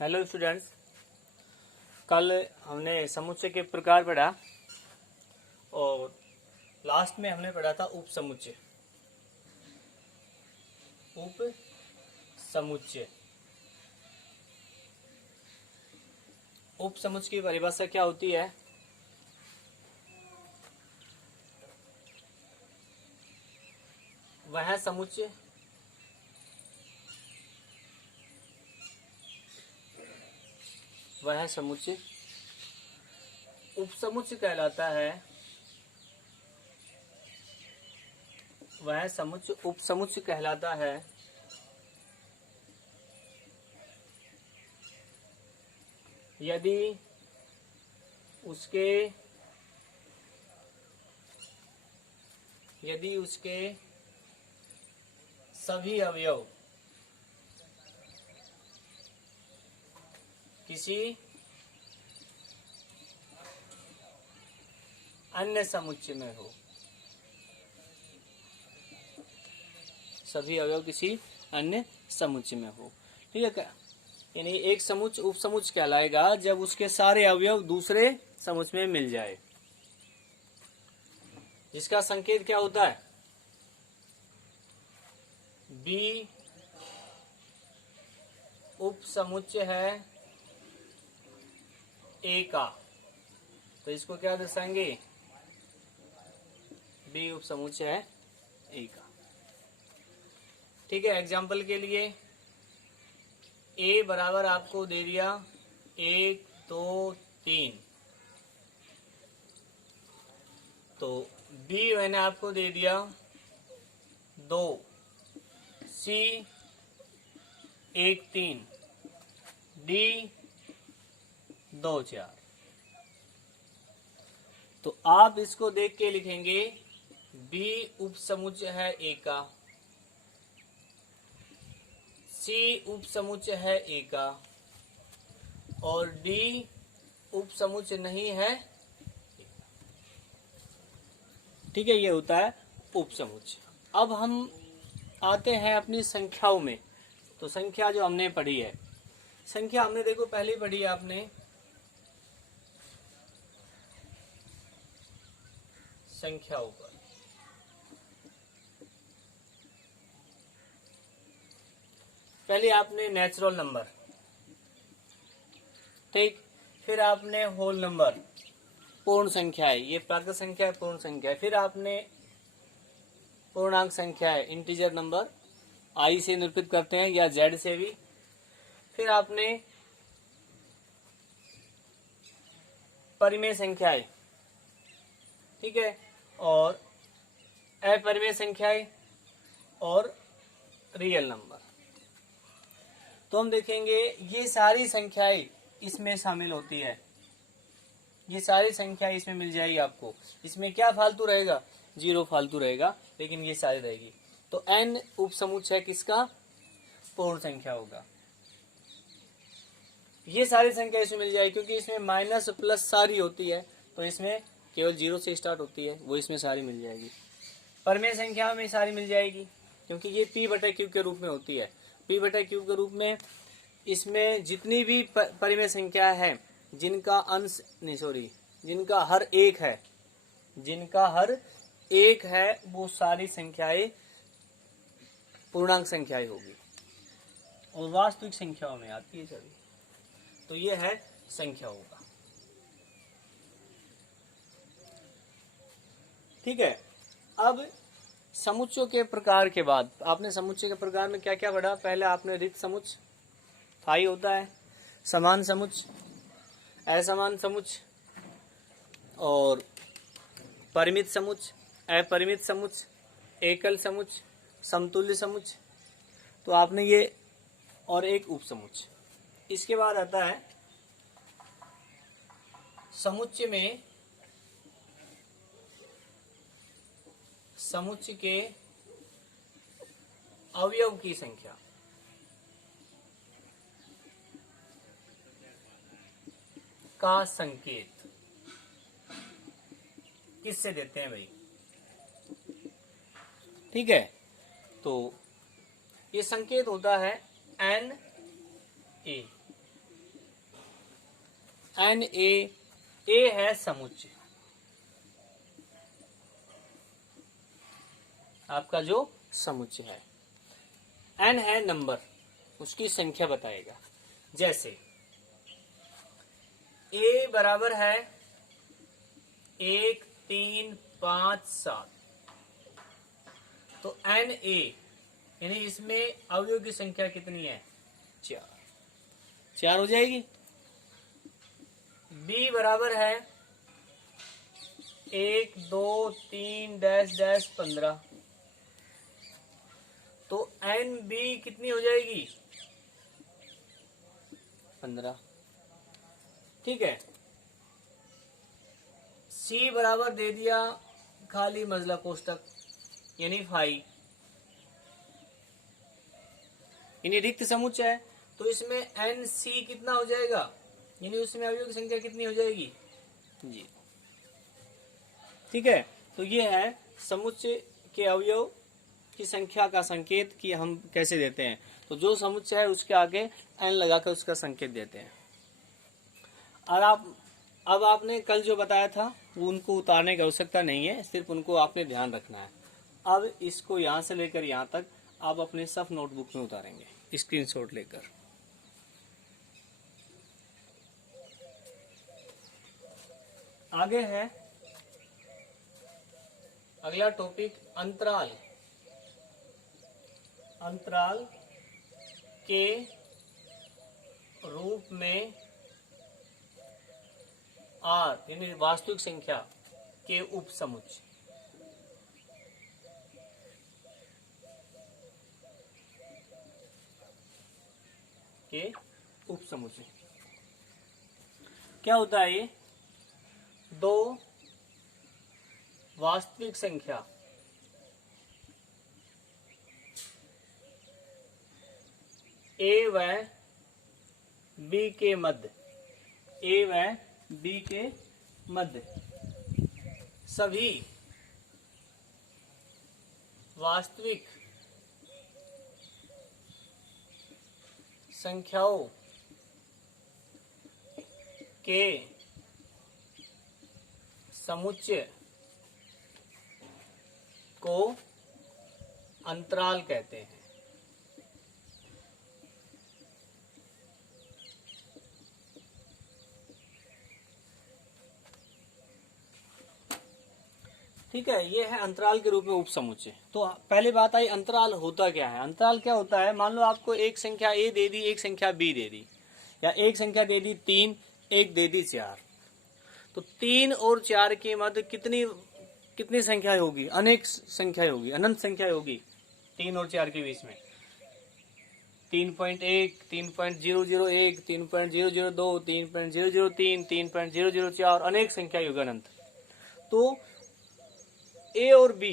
Hello students, कल हमने समुच्चय के प्रकार पढ़ा और लास्ट में हमने पढ़ा था उप समुच्चय। उप समुच्चय उप समुच्चय की परिभाषा क्या होती है? वह समुच्चय उपसमुच्चय कहलाता है। वह समुच्चय उपसमुच्चय कहलाता है यदि उसके सभी अवयव किसी अन्य समुच्चय में हो। सभी अवयव किसी अन्य समुच्चय में हो, ठीक है क्या? यानी एक समुच्चय उपसमुच्चय कहलाएगा जब उसके सारे अवयव दूसरे समुच्चय में मिल जाए, जिसका संकेत क्या होता है? बी उपसमुच्चय है ए का, तो इसको क्या दर्शाएंगे? बी उपसमुच्चय है ए का, ठीक है। एग्जाम्पल के लिए ए बराबर आपको दे दिया 1 2 3, तो बी मैंने आपको दे दिया 2, सी 1 3, डी 2 4। तो आप इसको देख के लिखेंगे बी उपसमुच्चय है ए का, सी उपसमुच्चय है ए का और डी उपसमुच्चय नहीं है, ठीक है। ये होता है उपसमुच्चय। अब हम आते हैं अपनी संख्याओं में। तो संख्या जो हमने पढ़ी है, संख्या हमने देखो पहले पढ़ी है आपने संख्याओं पर। पहले आपने नेचुरल नंबर, ठीक, फिर आपने होल नंबर, पूर्ण संख्या है, ये प्राकृत संख्या है, पूर्ण संख्या है। फिर आपने पूर्णांक संख्या है, इंटीजर नंबर, आई से निरूपित करते हैं या जेड से भी। फिर आपने परिमेय संख्याएं, ठीक है, और अपरिमेय संख्याएं और रियल नंबर। तो हम देखेंगे ये सारी संख्याएं इसमें शामिल होती है, ये सारी संख्याएं इसमें मिल जाएगी आपको। इसमें क्या फालतू रहेगा? 0 फालतू रहेगा, लेकिन ये सारी रहेगी। तो n उपसमुच्चय किसका? पूर्ण संख्या होगा। ये सारी संख्या इसमें मिल जाएगी, क्योंकि इसमें माइनस प्लस सारी होती है, तो इसमें केवल 0 से स्टार्ट होती है, वो इसमें सारी मिल जाएगी। परिमेय संख्या में सारी मिल जाएगी, क्योंकि ये p/q के रूप में होती है। p/q के रूप में इसमें जितनी भी परिमेय संख्या है जिनका अंश जिनका हर एक है, वो सारी संख्याएं पूर्णांक संख्याएं होगी और वास्तविक संख्याओं में आती है सभी। तो ये है संख्याओं का, ठीक है। अब समुच्चयों के प्रकार के बाद आपने समुच्चय के प्रकार में क्या क्या पढ़ा? पहले आपने रिक्त समुच्चय, स्थायी होता है, समान समुच्चय, असमान समुच्चय और परिमित समुच्चय, अपरिमित समुच्चय, एकल समुच्चय, समतुल्य समुच्चय। तो आपने ये और एक उपसमुच्चय। इसके बाद आता है समुच्चय में समुच्चय के अवयव की संख्या। का संकेत किससे देते हैं भाई? ठीक है, तो ये संकेत होता है एन ए। एन ए है समुच्चय, आपका जो समुच्चय है। एन है नंबर, उसकी संख्या बताएगा। जैसे ए बराबर है 1 3 5 7, तो एन ए यानी इसमें अवयव की संख्या कितनी है? 4 हो जाएगी। बी बराबर है 1 2 3 डैश डैश 15, तो एन बी कितनी हो जाएगी? 15। ठीक है। सी बराबर दे दिया खाली मजला कोष्टक यानी 5, यानी रिक्त समुच्चय है, तो इसमें एन सी कितना हो जाएगा? यानी उसमें अवयव की संख्या कितनी हो जाएगी? जी। ठीक है, तो ये है समुच्चय के अवयव की संख्या का संकेत कि हम कैसे देते हैं। तो जो समुच्चय है उसके आगे एन लगाकर उसका संकेत देते हैं। और अब आपने कल जो बताया था वो उनको उतारने की आवश्यकता नहीं है, सिर्फ उनको आपने ध्यान रखना है। अब इसको यहां से लेकर यहां तक आप अपने सब नोटबुक में उतारेंगे स्क्रीनशॉट लेकर। आगे है अगला टॉपिक अंतराल। अंतराल के रूप में आर यानी वास्तविक संख्या के उपसमुच्चय। के उपसमुच्चय क्या होता है? ये दो वास्तविक संख्या ए व बी के मध्य, ए व बी के मध्य सभी वास्तविक संख्याओं के समुच्चय को अंतराल कहते हैं। ठीक है, ये है अंतराल के रूप में उपसमुच्चय। तो पहले बात आई अंतराल होता क्या है। अंतराल क्या होता है? मान लो आपको एक संख्या ए दे दी, एक संख्या बी दे दी, या एक संख्या दे दी 3, एक दे दी 4, तो 3 और 4 के मध्य कितनी संख्या होगी? अनेक संख्या होगी, अनंत संख्या होगी 3 और 4 के बीच में। 3.1, 3.001, 3.002, 3.003, 3.004, अनेक संख्या होगी अनंत। तो ए और बी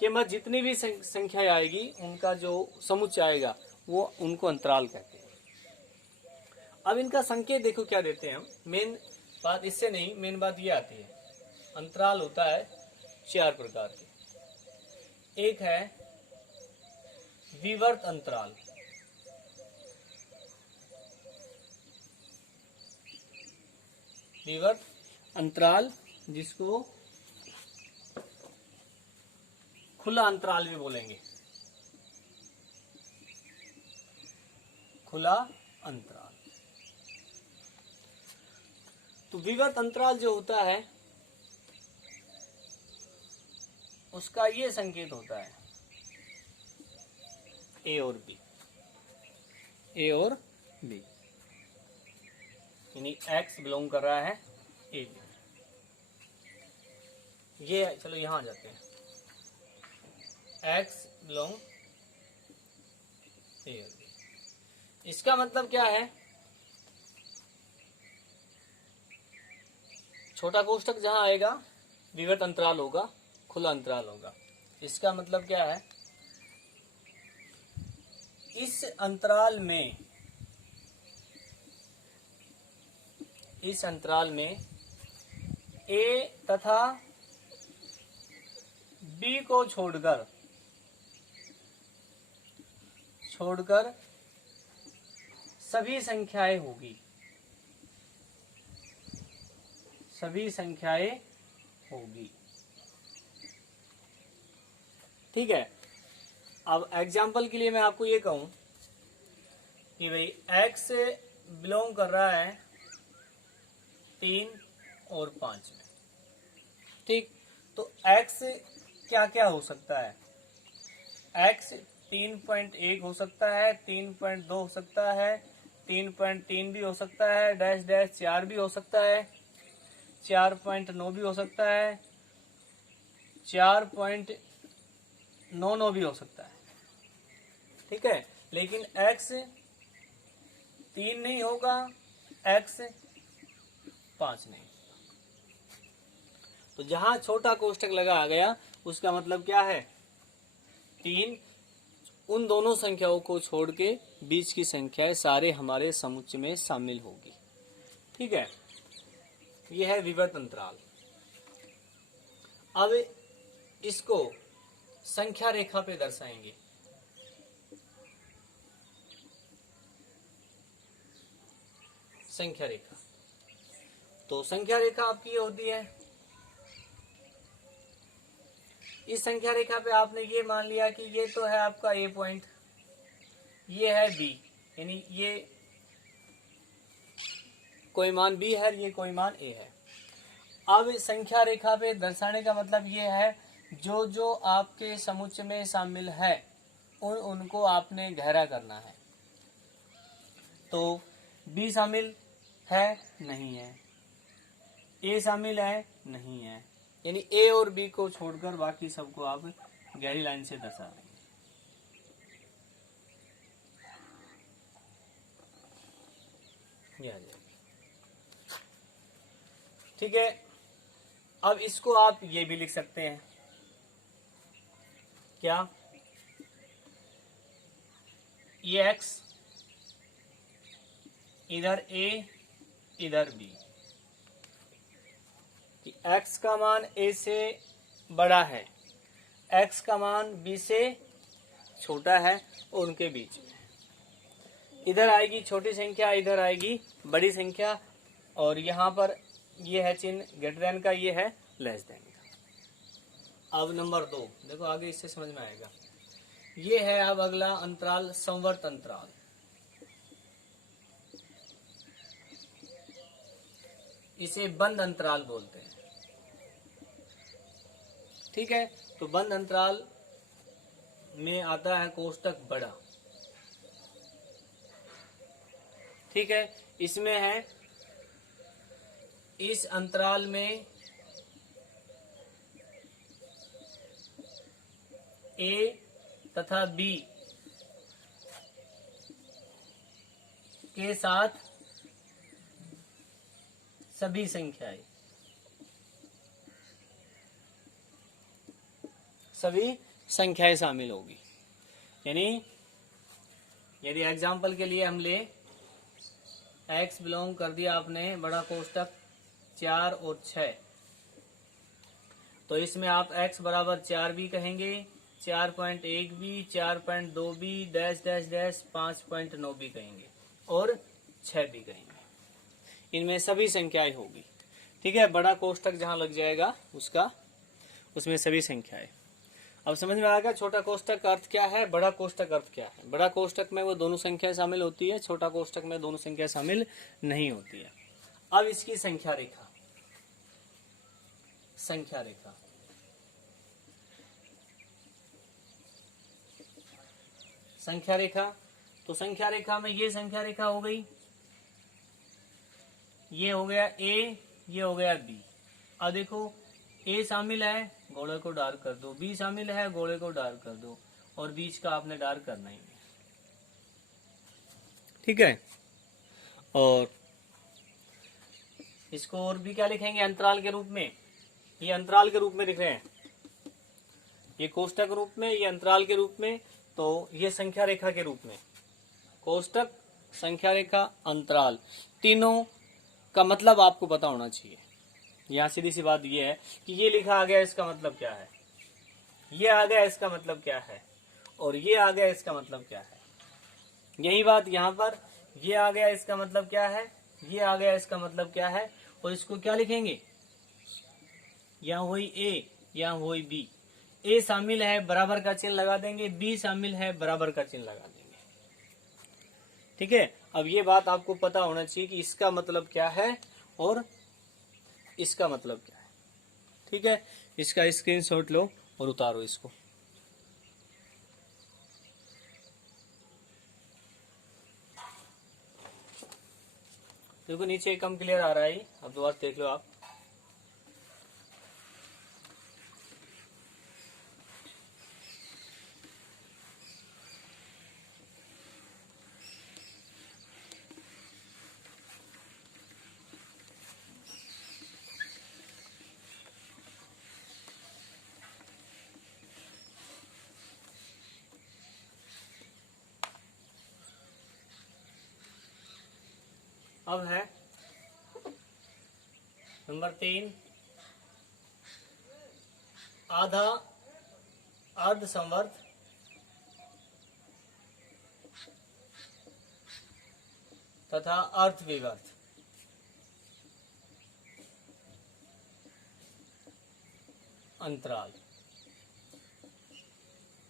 के मध्य जितनी भी संख्या आएगी उनका जो समुच्चय आएगा वो उनको अंतराल कहते हैं। अब इनका संकेत देखो क्या देते हैं हम। मेन बात इससे नहीं, मेन बात ये आती है। अंतराल होता है 4 प्रकार के। एक है विवर्त अंतराल, विवर्त अंतराल जिसको खुला अंतराल भी बोलेंगे। खुला अंतराल। तो विवर्त अंतराल जो होता है उसका ये संकेत होता है ए और बी, ए और बी, यानी एक्स बिलोंग कर रहा है ए बी। ये चलो यहां आ जाते हैं। एक्स बिलोंग ए और बी, इसका मतलब क्या है? छोटा कोष्टक जहां आएगा विवर्त अंतराल होगा, खुला अंतराल होगा। इसका मतलब क्या है? इस अंतराल में ए तथा बी को छोड़कर सभी संख्याएं होगी। सभी संख्याएं होगी। ठीक है। अब एग्जाम्पल के लिए मैं आपको ये कहूं कि भाई x बिलोंग कर रहा है 3 और 5 में। ठीक, तो x क्या क्या हो सकता है? x 3.1 हो सकता है, 3.2 हो सकता है, 3.3 भी हो सकता है, डैश डैश 4 भी हो सकता है, 4.9 भी हो सकता है, 4.99 भी हो सकता है। ठीक है, लेकिन x 3 नहीं होगा, x 5 नहीं। तो जहां छोटा कोष्टक लगा आ गया उसका मतलब क्या है? 3 उन दोनों संख्याओं को छोड़ के बीच की संख्याएं सारे हमारे समुच्चय में शामिल होगी। ठीक है, यह है विवर्त अंतराल। अब इसको संख्या रेखा पे दर्शाएंगे। संख्या रेखा, तो संख्या रेखा आपकी ये होती है। इस संख्या रेखा पे आपने ये मान लिया कि ये तो है आपका ए पॉइंट, ये है बी, यानी ये कोई मान बी है, ये कोई मान ए है। अब संख्या रेखा पे दर्शाने का मतलब ये है जो जो आपके समुच्चय में शामिल है उनको आपने गहरा करना है। तो बी शामिल है, नहीं है, ए शामिल है, नहीं है, यानी ए और बी को छोड़कर बाकी सबको आप गहरी लाइन से दर्शा देंगे। ठीक है, अब इसको आप ये भी लिख सकते हैं, क्या? ये x इधर a इधर b, कि x का मान a से बड़ा है, x का मान b से छोटा है, और उनके बीच में इधर आएगी छोटी संख्या, इधर आएगी बड़ी संख्या, और यहाँ पर ये है चिन्ह ग्रेटर देन का, ये है लेस देन का। अब नंबर 2 देखो, आगे इससे समझ में आएगा। ये है अब अगला अंतराल, संवर्त अंतराल। इसे बंद अंतराल बोलते हैं। ठीक है, तो बंद अंतराल में आता है कोष्टक बड़ा। ठीक है, इसमें है, इस अंतराल में ए तथा बी के साथ सभी संख्याएं शामिल होगी। यानी यदि एग्जाम्पल के लिए हम ले, x बिलोंग कर दिया आपने बड़ा कोष्टक 4 और 6, तो इसमें आप x बराबर 4 भी कहेंगे, 4.1 भी, 4.2 भी, डैश डैश डैश 5.9 भी कहेंगे, और 6 भी कहेंगे। इनमें सभी संख्याएं होगी। ठीक है, बड़ा कोष्टक जहां लग जाएगा उसमें सभी संख्याएं। अब समझ में आ गया छोटा कोष्टक का अर्थ क्या है, बड़ा कोष्टक अर्थ क्या है। बड़ा कोष्टक में वो दोनों संख्याएं शामिल होती है, छोटा कोष्टक में दोनों संख्या शामिल नहीं होती है। अब इसकी संख्या रेखा, संख्या रेखा संख्या रेखा, तो संख्या रेखा में ये संख्या रेखा हो गई, ये हो गया ए, ये हो गया बी। अब देखो, ए शामिल है, गोले को डार्क कर दो, बी शामिल है, गोले को डार्क कर दो, और बीच का आपने डार्क करना ही है। ठीक है, और इसको और भी क्या लिखेंगे अंतराल के रूप में, ये अंतराल के रूप में लिख रहे हैं, ये कोष्टक रूप में, ये अंतराल के रूप में, तो ये संख्या रेखा के रूप में। कोष्टक, संख्या रेखा, अंतराल, तीनों का मतलब आपको पता होना चाहिए। यहाँ सीधी सी बात ये है कि ये लिखा आ गया, इसका मतलब क्या है, ये आ गया इसका मतलब क्या है, और ये आ गया इसका मतलब क्या है। यही बात यहाँ पर, ये आ गया इसका मतलब क्या है, ये आ गया इसका मतलब क्या है, और इसको क्या लिखेंगे, यहाँ हुई ए, यहाँ हुई बी। ए शामिल है बराबर का चिन्ह लगा देंगे, बी शामिल है बराबर का चिन्ह लगा देंगे। ठीक है, अब ये बात आपको पता होना चाहिए कि इसका मतलब क्या है और इसका मतलब क्या है। ठीक है, इसका स्क्रीनशॉट लो और उतारो इसको। देखो नीचे कम क्लियर आ रहा है, अब दोबारा देख लो आप। अब है नंबर 3, आधा अर्ध संवर्त तथा अर्थ विवर्त। अंतराल।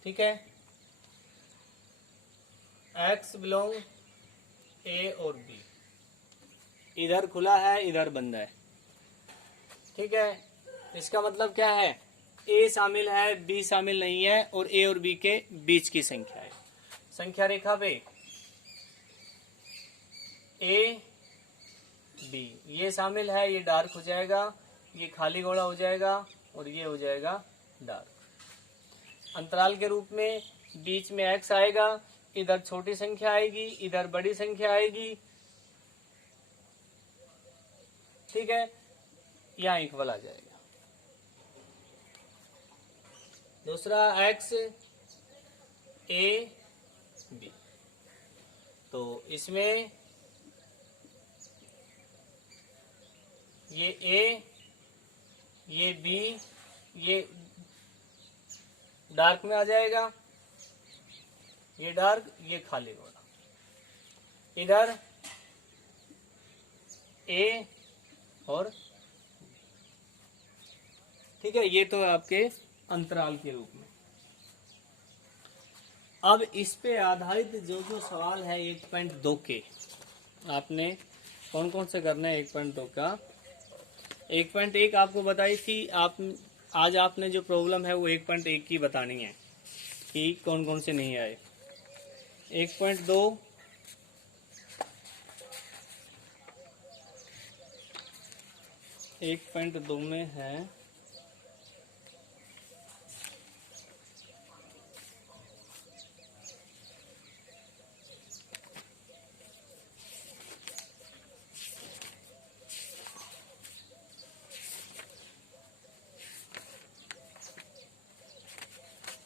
ठीक है, x बिलोंग ए और बी, इधर खुला है इधर बंद है। ठीक है, इसका मतलब क्या है, ए शामिल है बी शामिल नहीं है और ए और बी के बीच की संख्या है। संख्या रेखा पे ए बी ये शामिल है, ये डार्क हो जाएगा, ये खाली घोड़ा हो जाएगा और ये हो जाएगा डार्क। अंतराल के रूप में बीच में x आएगा, इधर छोटी संख्या आएगी इधर बड़ी संख्या आएगी। ठीक है, यहाँ इक्वल आ जाएगा। दूसरा x ए बी, तो इसमें ये ए ये बी ये डार्क में आ जाएगा, ये डार्क ये खाली घोड़ा, इधर ए और ठीक है, ये तो आपके अंतराल के रूप में। अब इस पे आधारित जो जो सवाल है 1.2 के, आपने कौन कौन से करने हैं 1.2 का। 1.1 आपको बताई थी, आप आज आपने जो प्रॉब्लम है वो 1.1 की बतानी है कि कौन कौन से नहीं आए। 1.2 1.2 में है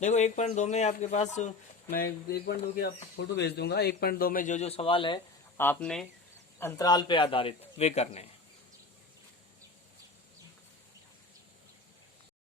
देखो 1.2 में आपके पास मैं 1.2 की आपको फोटो भेज दूंगा। 1.2 में जो जो सवाल है आपने अंतराल पे आधारित वे करने हैं।